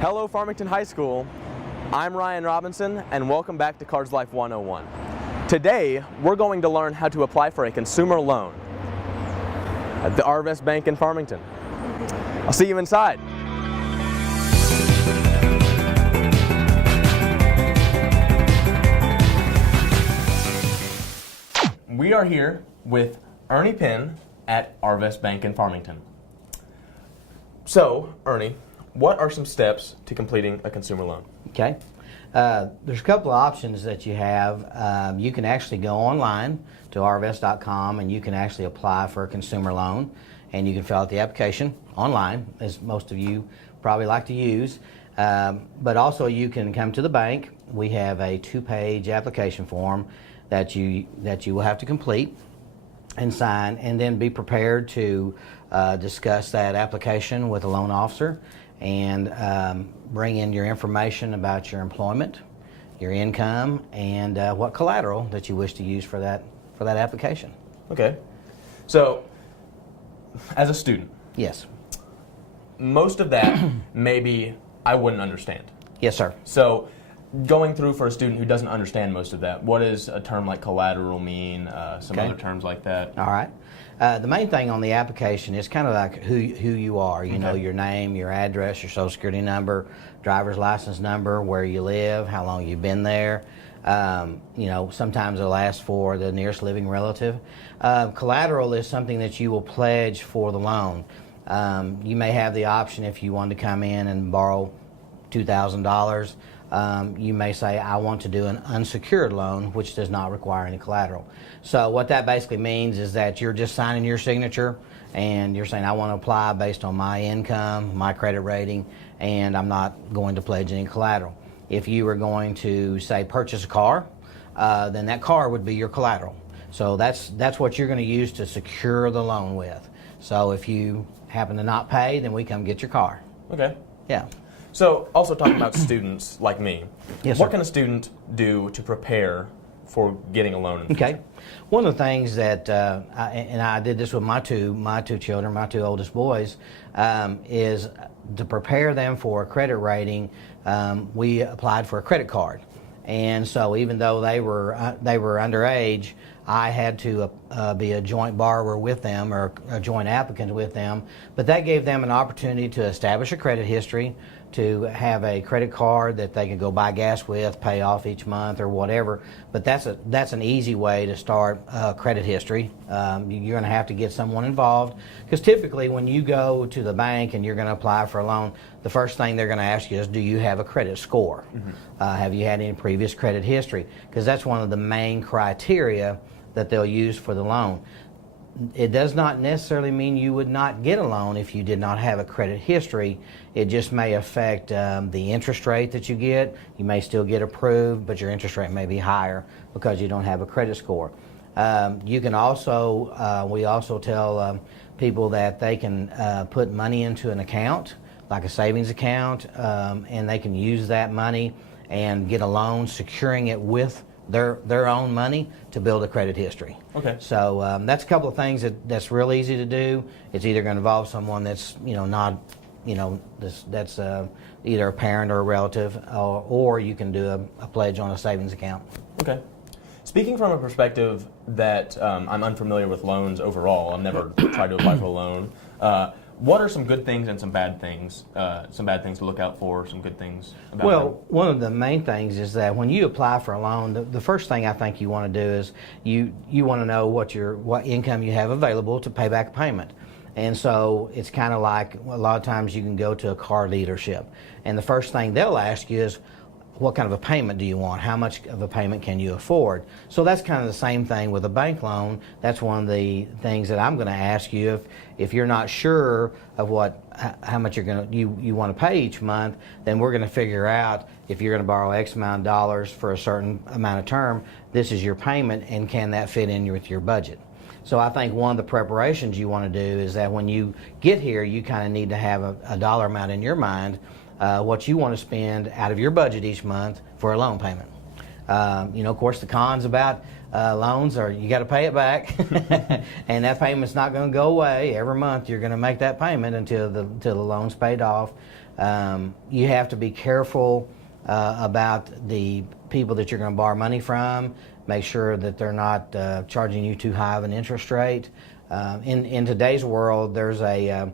Hello Farmington High School, I'm Ryan Robinson and welcome back to Cards Life 101. Today we're going to learn how to apply for a consumer loan at the Arvest Bank in Farmington. I'll see you inside. We are here with Ernie Penn at Arvest Bank in Farmington. So, Ernie, what are some steps to completing a consumer loan? Okay. There's a couple of options that you have. You can actually go online to arvest.com and you can actually apply for a consumer loan, and you can fill out the application online, as most of you probably like to use. But also you can come to the bank. We have a 2-page application form that you will have to complete and sign, and then be prepared to discuss that application with a loan officer and bring in your information about your employment, your income, and what collateral that you wish to use for that application. Okay. So, as a student, yes, most of that maybe I wouldn't understand. Yes, sir. So, going through for a student who doesn't understand most of that, what does a term like collateral mean? Some Okay. other terms like that. All right. The main thing on the application is kind of like who you are. You know, your name, your address, your social security number, driver's license number, where you live, how long you've been there. You know, sometimes it'll ask for the nearest living relative. Collateral is something that you will pledge for the loan. You may have the option, if you want to come in and borrow $2,000, you may say, I want to do an unsecured loan, which does not require any collateral. So what that basically means is that you're just signing your signature and you're saying, I want to apply based on my income, my credit rating, and I'm not going to pledge any collateral. If you were going to, say, purchase a car, then that car would be your collateral. So that's what you're going to use to secure the loan with. So if you happen to not pay, then we come get your car. Okay. Yeah. So, also talking about students like me, Yes, what sir. can a student do to prepare for getting a loan in the Okay. future? One of the things that, I did this with my two children, my two oldest boys, is to prepare them for a credit rating. We applied for a credit card, and so even though they were underage, I had to be a joint borrower with them, or a joint applicant with them. But that gave them an opportunity to establish a credit history, to have a credit card that they could go buy gas with, pay off each month or whatever. But that's an easy way to start credit history. You're going to have to get someone involved, because typically when you go to the bank and you're going to apply for a loan, the first thing they're going to ask you is, do you have a credit score? Have you had any previous credit history? Because that's one of the main criteria that they'll use for the loan. It does not necessarily mean you would not get a loan if you did not have a credit history. It just may affect the interest rate that you get. You may still get approved, but your interest rate may be higher because you don't have a credit score. You can also, we also tell people that they can put money into an account, like a savings account, and they can use that money and get a loan, securing it with their own money to build a credit history. Okay. So that's a couple of things that's real easy to do. It's either going to involve someone that's that's either a parent or a relative, or you can do a pledge on a savings account. Okay. Speaking from a perspective that I'm unfamiliar with loans overall, I've never tried to apply for a loan. What are some good things and some bad things? Some bad things to look out for, some good things about them? One of the main things is that when you apply for a loan, the first thing I think you want to do is you want to know what income you have available to pay back a payment. And so it's kind of like a lot of times you can go to a car dealership, and the first thing they'll ask you is, what kind of a payment do you want? How much of a payment can you afford? So that's kind of the same thing with a bank loan. That's one of the things that I'm going to ask you. If you're not sure of how much you want to pay each month, then we're going to figure out if you're going to borrow X amount of dollars for a certain amount of term, this is your payment, and can that fit in with your budget? So I think one of the preparations you want to do is that when you get here, you kind of need to have a dollar amount in your mind, what you want to spend out of your budget each month for a loan payment. Of course, the cons about loans are you got to pay it back, and that payment's not going to go away. Every month you're going to make that payment until the loan's paid off. You have to be careful about the people that you're going to borrow money from. Make sure that they're not charging you too high of an interest rate. In today's world, there's a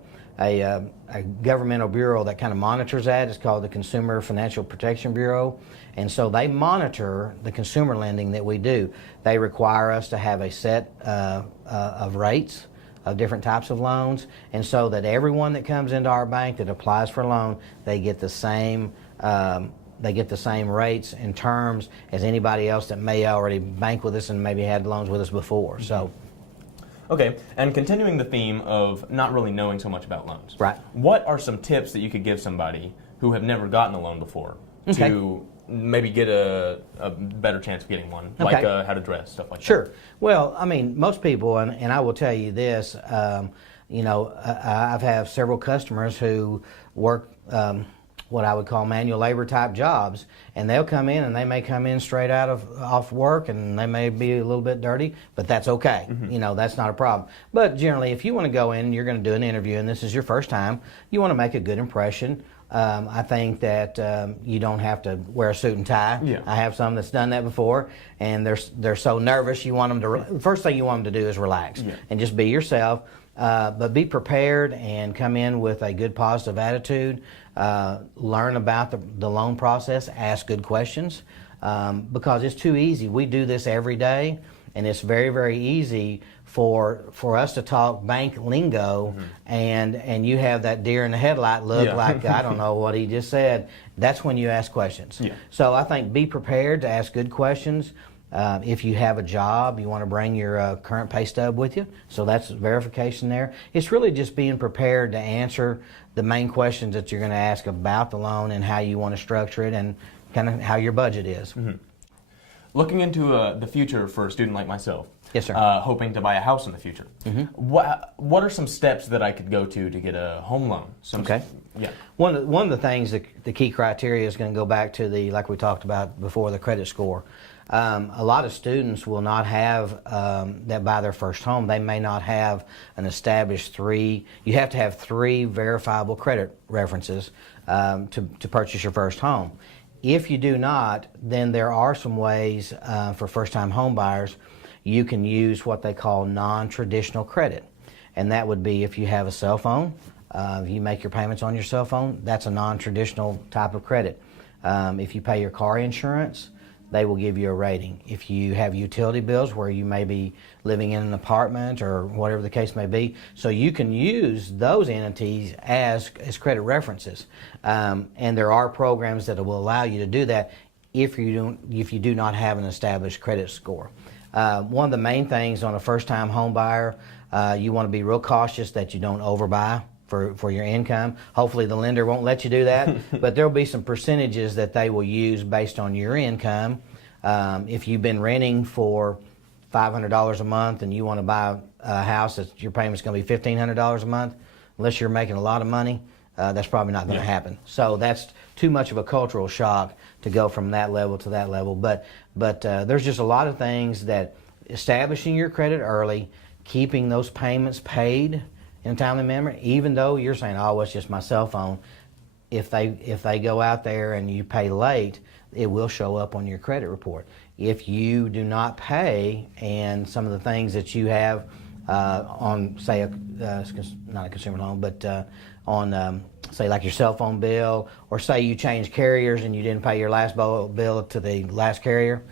governmental bureau that kind of monitors that. It's called the Consumer Financial Protection Bureau. And so they monitor the consumer lending that we do. They require us to have a set of rates of different types of loans, and so that everyone that comes into our bank that applies for a loan, they get the same rates and terms as anybody else that may already bank with us and maybe had loans with us before. So. Okay, and continuing the theme of not really knowing so much about loans. Right. What are some tips that you could give somebody who have never gotten a loan before to maybe get a better chance of getting one, like how to dress, stuff like that? Sure. Well, I mean, most people, and I will tell you this, I've had several customers who work what I would call manual labor type jobs, and they'll come in and they may come in straight off work and they may be a little bit dirty, but that's okay. That's not a problem. But generally, if you want to go in and you're going to do an interview and this is your first time, you want to make a good impression. I think that you don't have to wear a suit and tie. Yeah. I have some that's done that before, and they're so nervous. You want them to. First thing you want them to do is relax and just be yourself. But be prepared and come in with a good positive attitude. Learn about the loan process. Ask good questions because it's too easy. We do this every day, and it's very, very easy for us to talk bank lingo, and you have that deer in the headlight look like, I don't know what he just said. That's when you ask questions. Yeah. So I think be prepared to ask good questions. If you have a job, you want to bring your current pay stub with you. So that's verification there. It's really just being prepared to answer the main questions that you're going to ask about the loan and how you want to structure it and kind of how your budget is. Looking into the future for a student like myself, yes, sir. Hoping to buy a house in the future, what are some steps that I could go to get a home loan? Yeah. One of the things, the key criteria is going to go back to like we talked about before, the credit score. A lot of students will not have that buy their first home. They may not have an established you have to have 3 verifiable credit references to purchase your first home. If you do not, then there are some ways for first-time home buyers. You can use what they call non-traditional credit, and that would be if you have a cell phone, if you make your payments on your cell phone, that's a non-traditional type of credit. If you pay your car insurance, they will give you a rating. If you have utility bills where you may be living in an apartment or whatever the case may be, so you can use those entities as credit references. And there are programs that will allow you to do that if you do not have an established credit score. One of the main things on a first-time home buyer, you want to be real cautious that you don't overbuy for your income. Hopefully the lender won't let you do that, but there'll be some percentages that they will use based on your income. If you've been renting for $500 a month and you want to buy a house that your payment's going to be $1,500 a month, unless you're making a lot of money, that's probably not going to happen. So that's too much of a cultural shock to go from that level to that level. But there's just a lot of things that establishing your credit early, keeping those payments paid in a timely manner, even though you're saying, oh, it's just my cell phone. If they go out there and you pay late, it will show up on your credit report. If you do not pay, and some of the things that you have on, say, not a consumer loan, but on, say, like your cell phone bill, or say you change carriers and you didn't pay your last bill to the last carrier,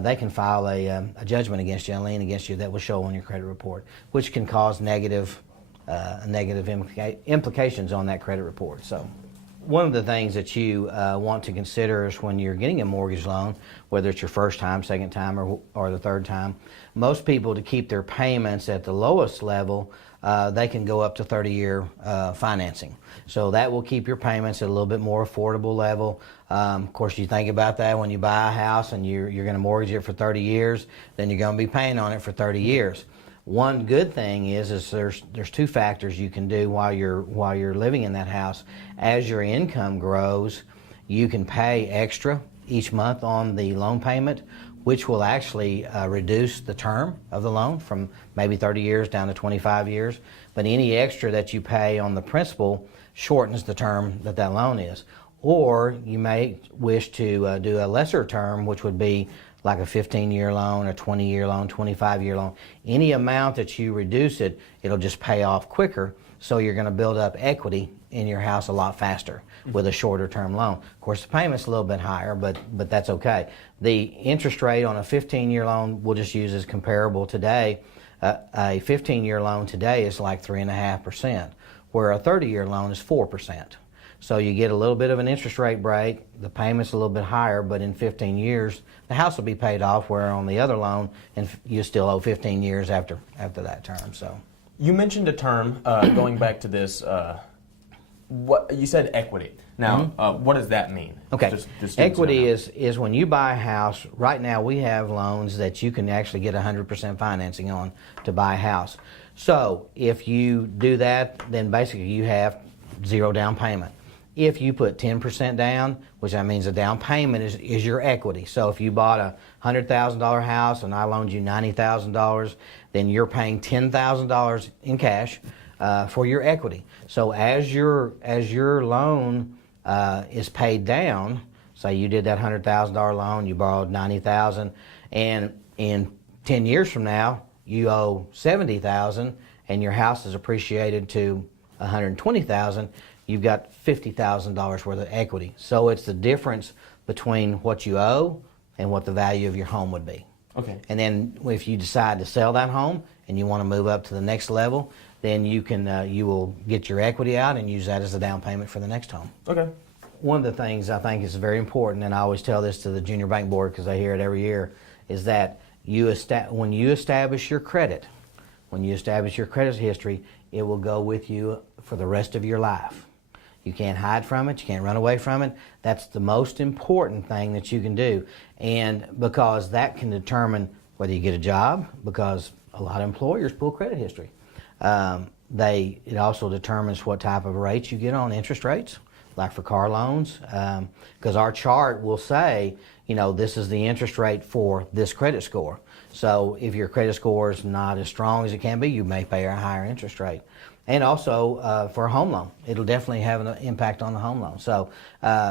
they can file a judgment against you, a lien against you that will show on your credit report, which can cause negative implications on that credit report. So one of the things that you want to consider is when you're getting a mortgage loan, whether it's your first time, second time, or the third time, most people, to keep their payments at the lowest level, they can go up to 30-year financing. So that will keep your payments at a little bit more affordable level. Of course, you think about that when you buy a house and you're going to mortgage it for 30 years, then you're going to be paying on it for 30 years. One good thing is there's 2 factors you can do while you're living in that house. As your income grows, you can pay extra each month on the loan payment, which will actually reduce the term of the loan from maybe 30 years down to 25 years. But any extra that you pay on the principal shortens the term that that loan is. Or you may wish to do a lesser term, which would be like a 15-year loan, a 20-year loan, 25-year loan. Any amount that you reduce it, it'll just pay off quicker, so you're going to build up equity in your house a lot faster with a shorter term loan. Of course, the payment's a little bit higher, but that's okay. The interest rate on a 15-year loan, we'll just use as comparable today. A 15-year loan today is like 3.5%, where a 30-year loan is 4%. So you get a little bit of an interest rate break, the payment's a little bit higher, but in 15 years, the house will be paid off, where on the other loan, and you still owe 15 years after that term. So you mentioned a term, going back to this, what you said equity. Now, what does that mean? Okay, just equity is when you buy a house. Right now we have loans that you can actually get 100% financing on to buy a house. So if you do that, then basically you have zero down payment. If you put 10% down, which that means a down payment is your equity. So if you bought a $100,000 house and I loaned you $90,000, then you're paying $10,000 in cash for your equity. So as your loan is paid down, say you did that $100,000 loan, you borrowed $90,000, and in 10 years from now you owe $70,000, and your house is appreciated to $120,000. You've got $50,000 worth of equity. So it's the difference between what you owe and what the value of your home would be. Okay. And then if you decide to sell that home and you want to move up to the next level, then you will get your equity out and use that as a down payment for the next home. Okay. One of the things I think is very important, and I always tell this to the junior bank board because I hear it every year, is that when you establish your credit, when you establish your credit history, it will go with you for the rest of your life. You can't hide from it. You can't run away from it. That's the most important thing that you can do. And because that can determine whether you get a job, because a lot of employers pull credit history. It also determines what type of rates you get on interest rates, like for car loans, because our chart will say, this is the interest rate for this credit score. So if your credit score is not as strong as it can be, you may pay a higher interest rate. And also for a home loan, it'll definitely have an impact on the home loan. So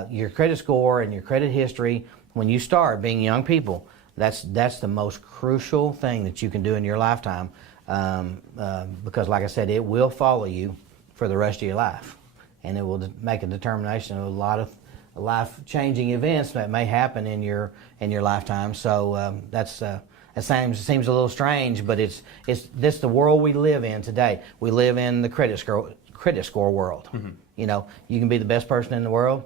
your credit score and your credit history, when you start being young people, that's the most crucial thing that you can do in your lifetime, because like I said, it will follow you for the rest of your life, and it will make a determination of a lot of life-changing events that may happen in your lifetime. So it seems a little strange, but it's this the world we live in today. We live in the credit score world. Mm-hmm. You can be the best person in the world.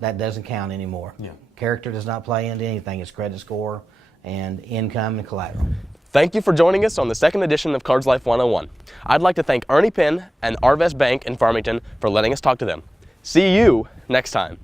That doesn't count anymore. Yeah. Character does not play into anything. It's credit score and income and collateral. Thank you for joining us on the second edition of Cards Life 101. I'd like to thank Ernie Penn and Arvest Bank in Farmington for letting us talk to them. See you next time.